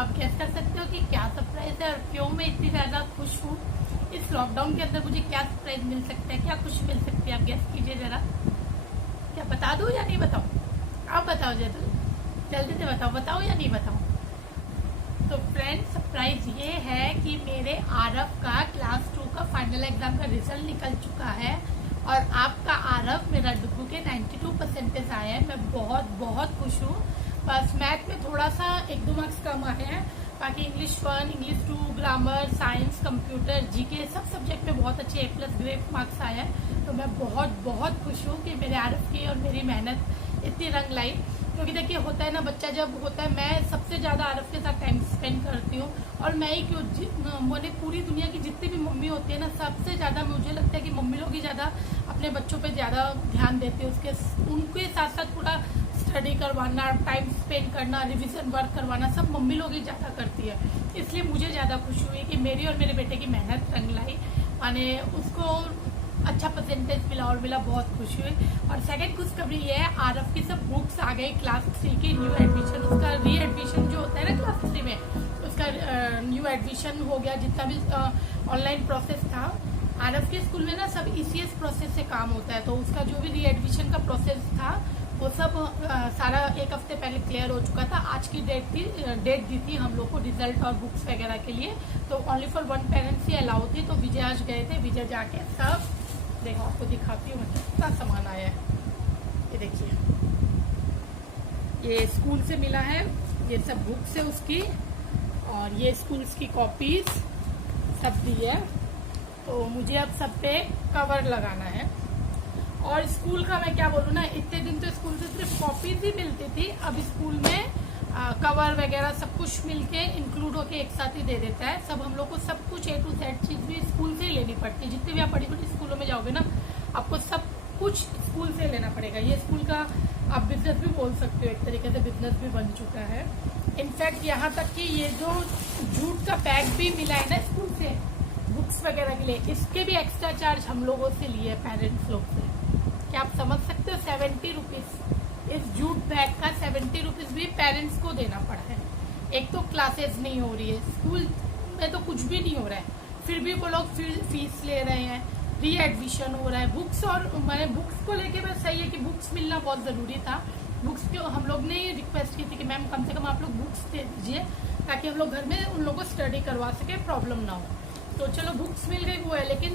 आप गैस कर सकते हो कि क्या सरप्राइज है और क्यों मैं इतनी ज्यादा खुश हूँ। इस लॉकडाउन के अंदर मुझे क्या सरप्राइज मिल सकता है, क्या खुशी मिल सकती है, आप गैस कीजिए जरा। क्या बता दूं या नहीं बताऊं? आप बताओ जरा, जल्दी से बताओ, बताओ या नहीं बताओ। तो फ्रेंड, सरप्राइज ये है कि मेरे आरव का क्लास 2 का फाइनल एग्जाम का रिजल्ट निकल चुका है और आपका आरव मेरा डुगू के 92% आए हैं। मैं बहुत बहुत खुश हूँ। बस मैथ में थोड़ा सा 1-2 मार्क्स कम आए हैं, बाकी English 1, English 2, grammar, science, computer, GK सब सब्जेक्ट में बहुत अच्छे A+ ग्रेड मार्क्स आए हैं। तो मैं बहुत बहुत खुश हूँ कि मेरे आरव की और मेरी मेहनत इतनी रंग लाई। क्योंकि देखिए, होता है ना, बच्चा जब होता है, मैं सबसे ज़्यादा आरव के साथ टाइम स्पेंड करती हूँ। और मैं ही क्यों, मैंने पूरी दुनिया की जितनी भी मम्मी होती है ना, सबसे ज़्यादा मुझे लगता है कि मम्मी लोग ही ज़्यादा अपने बच्चों पे ज़्यादा ध्यान देते हैं। उनके साथ साथ पूरा स्टडी करवाना, टाइम स्पेंड करना, रिविजन वर्क करवाना, सब मम्मी लोग ही ज़्यादा करती है। इसलिए मुझे ज़्यादा खुशी हुई कि मेरी और मेरे बेटे की मेहनत रंग लाई, माने उसको अच्छा परसेंटेज मिला और मिला, बहुत खुशी हुई। और सेकंड खुशखबरी ये है, आरव की सब बुक्स आ गई क्लास 3 की न्यू एडमिशन। उसका री एडमिशन जो होता है ना क्लास 3 में, उसका न्यू एडमिशन हो गया। जितना भी ऑनलाइन प्रोसेस था, आरव के स्कूल में ना सब ECS प्रोसेस से काम होता है, तो उसका जो भी री एडमिशन का प्रोसेस था वो सब सारा 1 हफ्ते पहले क्लियर हो चुका था। आज की डेट दी थी हम लोग को रिजल्ट और बुक्स वगैरह के लिए। तो only for 1 parents he allow थी। तो विजय आज गए थे, विजय जाके सब देखो, आपको दिखाती हूँ कितना सामान आया है। ये देखिए, ये स्कूल से मिला है, ये सब बुक्स है उसकी, और ये स्कूल्स की कॉपीज सब दी है। तो मुझे अब सब पे कवर लगाना है। और स्कूल का मैं क्या बोलूँ ना, इतने दिन तो स्कूल से सिर्फ कॉपीज ही मिलती थी, अब स्कूल में कवर वगैरह सब कुछ मिलके इंक्लूड होके एक साथ ही दे देता है। सब हम लोग को सब कुछ A to Z चीज भी स्कूल से ही लेनी पड़ती है। जितने भी आप बड़ी बड़ी स्कूलों में जाओगे ना, आपको सब कुछ स्कूल से लेना पड़ेगा। ये स्कूल का आप बिजनेस भी बोल सकते हो, एक तरीके से बिजनेस भी बन चुका है। इनफैक्ट यहाँ तक कि ये जो जूट का बैग भी मिला है ना स्कूल से बुक्स वगैरह के लिए, इसके भी एक्स्ट्रा चार्ज हम लोगों से लिए पेरेंट्स लोग से। क्या आप समझ सकते हो? 70 रुपीज इस जूट बैग का 70 रुपीज भी पेरेंट्स को देना पड़ा है। एक तो क्लासेस नहीं हो रही है, स्कूल में तो कुछ भी नहीं हो रहा है, फिर भी वो लोग फीस ले रहे हैं, री एडमिशन हो रहा है। बुक्स, और मैंने बुक्स को लेके बस सही है कि बुक्स मिलना बहुत ज़रूरी था। बुक्स को हम लोग ने रिक्वेस्ट की थी कि मैम कम से कम आप लोग बुक्स दे दीजिए, ताकि हम लोग घर में उन लोगों को स्टडी करवा सके, प्रॉब्लम ना हो। तो चलो बुक्स मिल गई वो है, लेकिन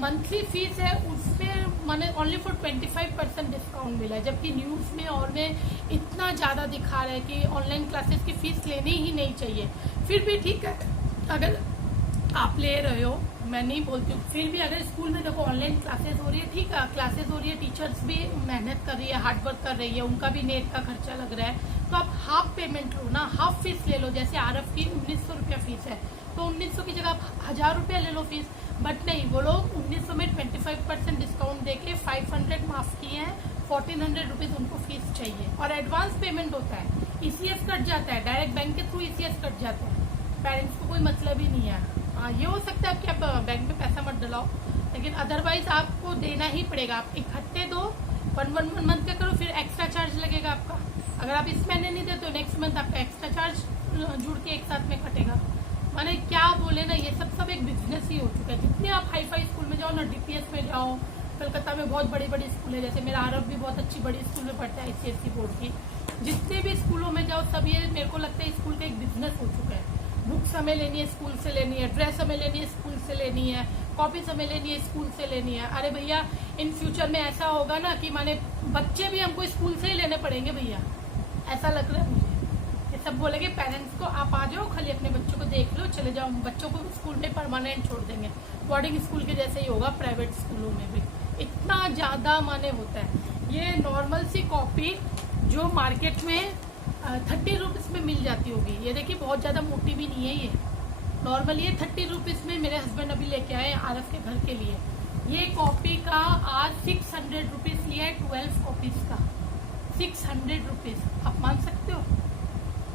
मंथली फीस है उसमें मैंने ओनली फॉर 25% डिस्काउंट मिला है। जबकि न्यूज़ में और में इतना ज़्यादा दिखा रहा है कि ऑनलाइन क्लासेस की फ़ीस लेनी ही नहीं चाहिए। फिर भी ठीक है, अगर आप ले रहे हो, मैं नहीं बोलती हूँ, फिर भी अगर स्कूल में देखो ऑनलाइन क्लासेस हो रही है, ठीक है, क्लासेस हो रही है, टीचर्स भी मेहनत कर रही है, हार्डवर्क कर रही है, उनका भी नेट का खर्चा लग रहा है, तो आप हाफ पेमेंट लो ना, हाफ फीस ले लो। जैसे आरव की 1900 रुपया फीस है, तो 1900 की जगह आप 1000 रुपया ले लो फीस। बट नहीं, वो लोग 1900 में 25% डिस्काउंट देके 500 माफ किए हैं, 1400 रुपीज उनको फीस चाहिए। और एडवांस पेमेंट होता है, ECS कट जाता है, डायरेक्ट बैंक के थ्रू ECS कट जाता है, पेरेंट्स को कोई मतलब ही नहीं है। ये हो सकता है कि आप बैंक में पैसा मत डलाओ, लेकिन अदरवाइज आपको देना ही पड़ेगा। आप इकट्ठे दो, 1 मंथ का करो, फिर एक्स्ट्रा चार्ज लगेगा आपका। अगर आप इस महीने नहीं देते तो नेक्स्ट मंथ आपका एक्स्ट्रा चार्ज जुड़ के एक साथ में कटेगा। माने क्या बोले ना, ये सब एक बिजनेस ही हो चुका है। जितने आप हाई फाई स्कूल में जाओ ना, DPS में जाओ, कलकत्ता में बहुत बड़ी बड़ी स्कूल है, जैसे मेरा आरव भी बहुत अच्छी बड़ी स्कूल में पढ़ता है, ICSE बोर्ड की। जितने भी स्कूलों में जाओ, सब ये मेरे को लगता है स्कूल का एक बिजनेस हो चुका है। बुक्स हमें लेनी है स्कूल से लेनी है, ड्रेस हमें लेनी है स्कूल से लेनी है, कॉपीज हमें लेनी है स्कूल से लेनी है। अरे भैया, इन फ्यूचर में ऐसा होगा ना कि माने बच्चे भी हमको स्कूल से ही लेने पड़ेंगे भैया, ऐसा लग रहा है मुझे। ये सब बोलेंगे पेरेंट्स को, आप आ जाओ, खाली अपने बच्चों को देख लो, चले जाओ। बच्चों को स्कूल में परमानेंट छोड़ देंगे, बोर्डिंग स्कूल के जैसे ही होगा प्राइवेट स्कूलों में भी। इतना ज़्यादा माने होता है। ये नॉर्मल सी कॉपी जो मार्केट में 30 रुपीज़ में मिल जाती होगी, ये देखिए बहुत ज़्यादा मोटी भी नहीं है ये, नॉर्मली ये 30 रुपीज़ में मेरे हस्बैंड अभी लेके आए आरव के घर के लिए। ये कॉपी का आज 600 रुपीज़ लिया है, 12 कॉपीज़ का 600 रुपीज़। आप मान सकते हो,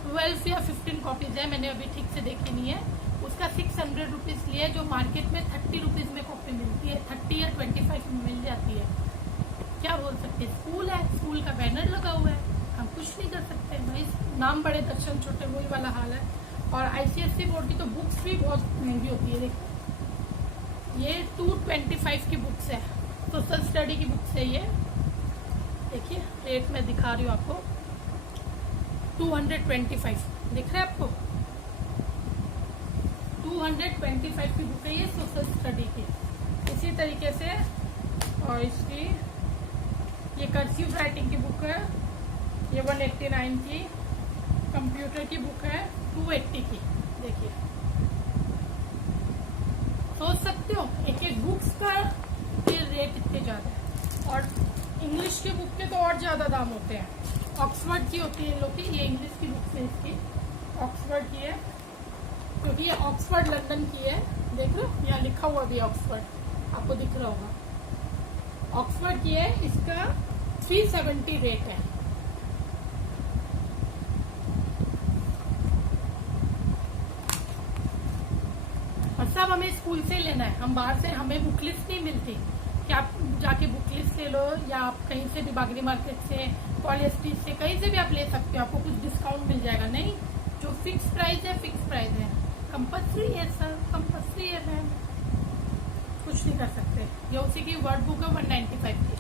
12 या 15 कॉपीज़ है, मैंने अभी ठीक से देखी नहीं है। उसका 600 रुपीज़ लिया, जो मार्केट में 30 रुपीज़ में कॉपी मिलती है, 30 या 25 में मिल जाती है। क्या बोल सकते हैं, स्कूल है, स्कूल का बैनर लगा हुआ है, हम कुछ नहीं कर सकते भाई। नाम बड़े दर्शन छोटे, वही वाला हाल है। और ICSE बोर्ड की तो बुक्स भी बहुत महंगी होती है। देखो ये 225 की बुक्स है, सोशल स्टडी की बुक्स है ये। देखिए रेट मैं दिखा रही हूँ आपको, 225 दिख रहा है आपको, 225 की बुक है ये सोशल स्टडी की। इसी तरीके से और इसकी ये कर्सिव राइटिंग की बुक है, ये 189 की। कंप्यूटर की बुक है 280 की। देखिए सोच सकते हो एक एक बुक्स का ये रेट इतने ज़्यादा है। और इंग्लिश की बुक के तो और ज़्यादा दाम होते हैं। ऑक्सफोर्ड की होती है इन लोग की, ये इंग्लिश की बुक है इसकी, ऑक्सफोर्ड की है, क्योंकि ये ऑक्सफोर्ड लंदन की है। देख लो यहाँ लिखा हुआ भी ऑक्सफोर्ड, आपको दिख रहा होगा, ऑक्सफोर्ड की है। इसका 370 रेट है। और सब हमें स्कूल से लेना है, हम बाहर से, हमें बुक लिस्ट नहीं मिलती कि आप जाके बुक लिस्ट ले लो, या आप कहीं से भी बागरी मार्केट से, पॉलिस्ट्रीट से, कहीं से भी आप ले सकते हो, आपको कुछ डिस्काउंट मिल जाएगा। नहीं, जो फिक्स प्राइस है फिक्स प्राइस है, कंपल्सरी है सर, कंपल्सरी है मैम, कुछ नहीं कर सकते। ये उसी की वर्ड बुक है 195 की,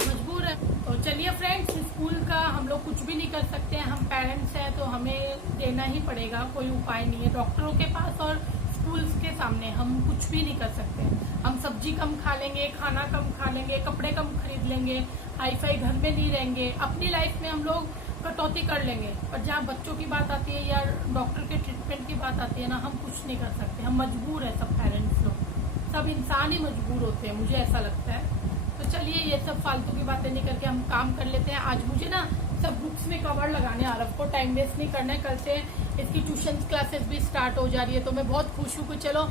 मजबूर है। तो चलिए फ्रेंड्स, स्कूल का हम लोग कुछ भी नहीं कर सकते हैं, हम पेरेंट्स हैं तो हमें देना ही पड़ेगा, कोई उपाय नहीं है। डॉक्टरों के पास और स्कूल्स के सामने हम कुछ भी नहीं कर सकते। हम सब्जी कम खा लेंगे, खाना कम खा लेंगे, कपड़े कम खरीद लेंगे, हाई फाई घर में नहीं रहेंगे, अपनी लाइफ में हम लोग कटौती कर लेंगे। पर जहाँ बच्चों की बात आती है या डॉक्टर के ट्रीटमेंट की बात आती है ना, हम कुछ नहीं कर सकते, हम मजबूर है। सब पेरेंट्स लोग, सब इंसान ही मजबूर होते हैं, मुझे ऐसा लगता है। तो चलिए ये सब फालतू की बातें नहीं करके हम काम कर लेते हैं। आज मुझे ना सब बुक्स में कवर लगाने आ रहा, को टाइम वेस्ट नहीं करना है। कल से इसकी ट्यूशन क्लासेस भी स्टार्ट हो जा रही है, तो मैं बहुत खुश हूँ कि चलो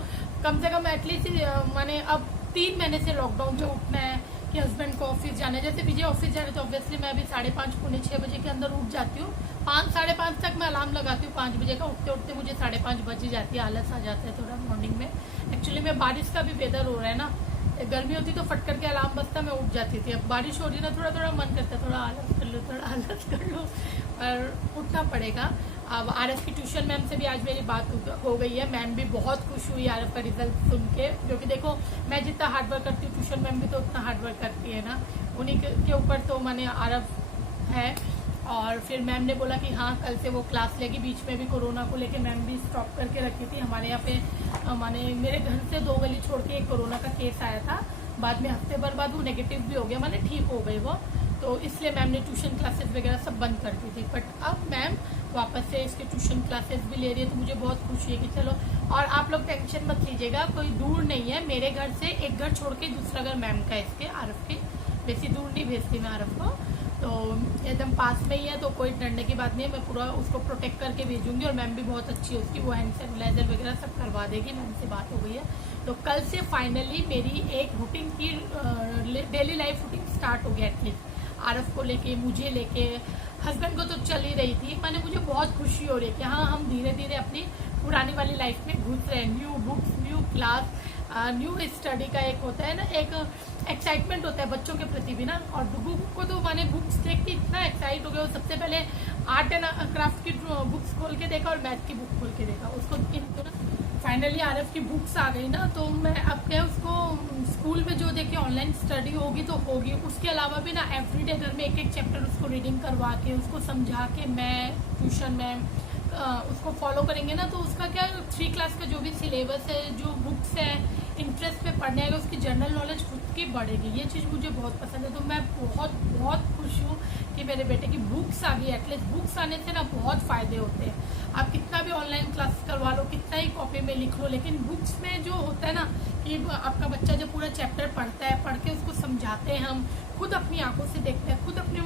कम से कम एटलीस्ट मैंने अब 3 महीने से लॉकडाउन से उठना है कि हस्बैंड को ऑफिस जाना है। जैसे विजय ऑफिस जा रहे तो ऑब्वियसली मैं अभी 5:30 पौने 6 बजे के अंदर उठ जाती हूँ। 5 साढ़े 5 तक मैं अलार्म लगाती हूँ, 5 बजे का। उठते उठते मुझे 5:30 बज ही जाती है, आलस आ जाता है थोड़ा मॉर्निंग में। एक्चुअली में बारिश का भी वेदर हो रहा है ना, गर्मी होती तो फट करके अलार्म बजता मैं उठ जाती थी। अब बारिश हो रही ना, थोड़ा थोड़ा मन करता है थोड़ा आलस कर लो, थोड़ा आलस कर लो, पर उठना पड़ेगा। अब आरएफ की ट्यूशन मैम से भी आज मेरी बात हो गई है, मैम भी बहुत खुश हुई आरएफ का रिजल्ट सुन के, क्योंकि देखो मैं जितना हार्डवर्क करती हूँ ट्यूशन मैम भी तो उतना हार्डवर्क करती है ना, उन्हीं के ऊपर तो मैंने आरएफ है। और फिर मैम ने बोला कि हाँ कल से वो क्लास लेगी। बीच में भी कोरोना को लेके मैम भी स्टॉप करके रखी थी। हमारे यहाँ पे माने मेरे घर से 2 गली छोड़ के एक कोरोना का केस आया था, बाद में हफ्ते भर बाद वो नेगेटिव भी हो गया, माने ठीक हो गई वो, तो इसलिए मैम ने ट्यूशन क्लासेस वगैरह सब बंद कर दी थी। बट अब मैम वापस से इसके ट्यूशन क्लासेस भी ले रही है, तो मुझे बहुत खुशी है कि चलो। और आप लोग टेंशन मत लीजिएगा, कोई दूर नहीं है, मेरे घर से एक घर छोड़ के दूसरा घर मैम का इसके आरएफ के, बेसी दूर नहीं भेजती मैं आरएफ को, तो एकदम पास में ही है, तो कोई डरने की बात नहीं है। मैं पूरा उसको प्रोटेक्ट करके भेजूंगी। और मैम भी बहुत अच्छी है उसकी, वो हैंड सैनिटाइजर वगैरह सब करवा देगी, मैम से बात हो गई है। तो कल से फाइनली मेरी एक रूटीन की डेली लाइफ रूटीन स्टार्ट हो गया एटलीस्ट, आरएफ को लेके, मुझे लेके। हस्बैंड को तो चल ही रही थी, मैंने मुझे बहुत खुशी हो रही है कि हाँ हम धीरे धीरे अपनी पुरानी वाली लाइफ में घुस रहे हैं। New books, new class, new study का एक होता है ना, एक एक्साइटमेंट होता है बच्चों के प्रति भी ना। और बुक को तो मैंने बुक्स देख के इतना एक्साइट हो गया, सबसे पहले आर्ट एंड क्राफ्ट की बुक्स खोल के देखा और मैथ की बुक खोल के देखा उसको। फाइनली आरएफ की बुक्स आ गई ना, तो मैं अब क्या उसको स्कूल में जो देखिए ऑनलाइन स्टडी होगी तो होगी, उसके अलावा भी ना एवरीडे घर में एक एक चैप्टर उसको रीडिंग करवा के, उसको समझा के, मैं ट्यूशन में उसको फॉलो करेंगे ना, तो उसका क्या 3 क्लास का जो भी सिलेबस है, जो बुक्स है, इंटरेस्ट पे पढ़ने आएगा, उसकी जनरल नॉलेज खुद की बढ़ेगी। ये चीज़ मुझे बहुत पसंद है। तो मैं बहुत बहुत खुश हूँ कि मेरे बेटे की बुक्स आ गई। एटलीस्ट बुक्स आने से ना बहुत फ़ायदे होते हैं। आप कितना भी ऑनलाइन क्लास करवा लो, कितना ही कॉपी में लिख लो, लेकिन बुक्स में जो होता है ना कि आपका बच्चा जब पूरा चैप्टर पढ़ता है, पढ़ के उसको समझाते हैं, हम खुद अपनी आंखों से देखते हैं, खुद अपने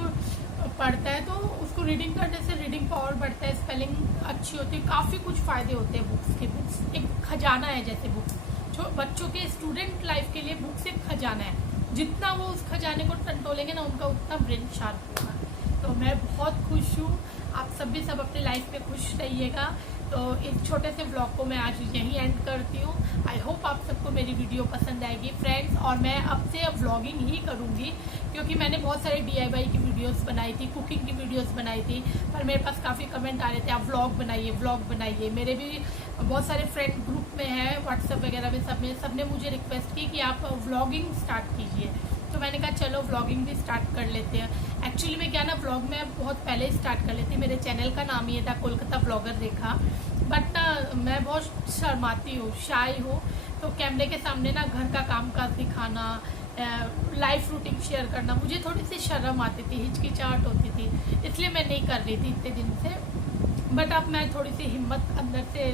पढ़ता है, तो उसको रीडिंग करने से रीडिंग पावर बढ़ता है, स्पेलिंग अच्छी होती है, काफ़ी कुछ फ़ायदे होते हैं बुक्स के। बुक्स एक खजाना है, जैसे बुक्स जो बच्चों के स्टूडेंट लाइफ के लिए बुक्स एक खजाना है। जितना वो उस खजाने को टंटोलेंगे ना, उनका उतना ब्रेन शार्प होगा। तो मैं बहुत खुश हूँ। आप सब भी सब अपनी लाइफ में खुश रहिएगा, तो इस छोटे से व्लॉग को मैं आज यहीं एंड करती हूँ। आई होप आप सबको मेरी वीडियो पसंद आएगी फ्रेंड्स, और मैं अब से अब व्लॉगिंग ही करूँगी, क्योंकि मैंने बहुत सारे DIY की वीडियोस बनाई थी, कुकिंग की वीडियोस बनाई थी, पर मेरे पास काफ़ी कमेंट आ रहे थे आप व्लॉग बनाइए। मेरे भी बहुत सारे फ्रेंड ग्रुप में है, व्हाट्सएप वगैरह में सब ने मुझे रिक्वेस्ट की कि आप व्लॉगिंग स्टार्ट कीजिए। तो मैंने कहा चलो व्लॉगिंग भी स्टार्ट कर लेते हैं। एक्चुअली में क्या ना, व्लॉग में बहुत पहले ही स्टार्ट कर लेती, मेरे चैनल का नाम ये था कोलकाता ब्लॉगर रेखा, बट ना मैं बहुत शर्माती हूँ, शाय हूँ, तो कैमरे के सामने ना घर का कामकाज दिखाना, लाइफ रूटीन शेयर करना, मुझे थोड़ी सी शर्म आती थी, हिचकिचाहट होती थी, इसलिए मैं नहीं कर रही थी इतने दिन से। बट अब मैं थोड़ी सी हिम्मत अंदर से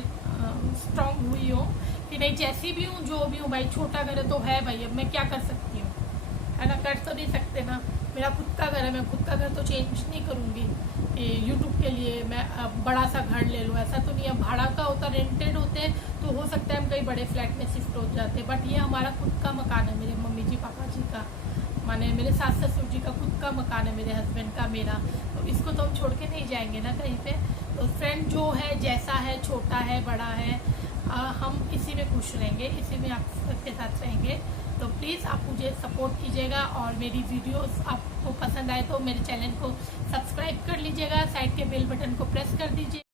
स्ट्रांग हुई हूँ कि नहीं, जैसी भी हूँ जो भी हूँ भाई, छोटा घर तो है भाई, अब मैं क्या कर सकती हूँ, है ना, कर तो नहीं सकते ना, मेरा खुद का घर है, मैं खुद का घर तो चेंज नहीं करूँगी यूट्यूब के लिए मैं अब बड़ा सा घर ले लूँ, ऐसा तो नहीं है। भाड़ा का होता, रेंटेड होते तो हो सकता है हम कहीं बड़े फ्लैट में शिफ्ट हो जाते, बट ये हमारा खुद का मकान है, मेरे मम्मी जी पापा जी का, माने मेरे सास ससुर जी का खुद का मकान है, मेरे हस्बैंड का, मेरा, तो इसको तो हम छोड़ के नहीं जाएंगे ना कहीं पे। तो फ्रेंड जो है, जैसा है, छोटा है बड़ा है, हम इसी में खुश रहेंगे, इसी में आप सबके साथ रहेंगे। तो प्लीज़ आप मुझे सपोर्ट कीजिएगा, और मेरी वीडियोस आपको पसंद आए तो मेरे चैनल को सब्सक्राइब कर लीजिएगा, साइड के बेल बटन को प्रेस कर दीजिए।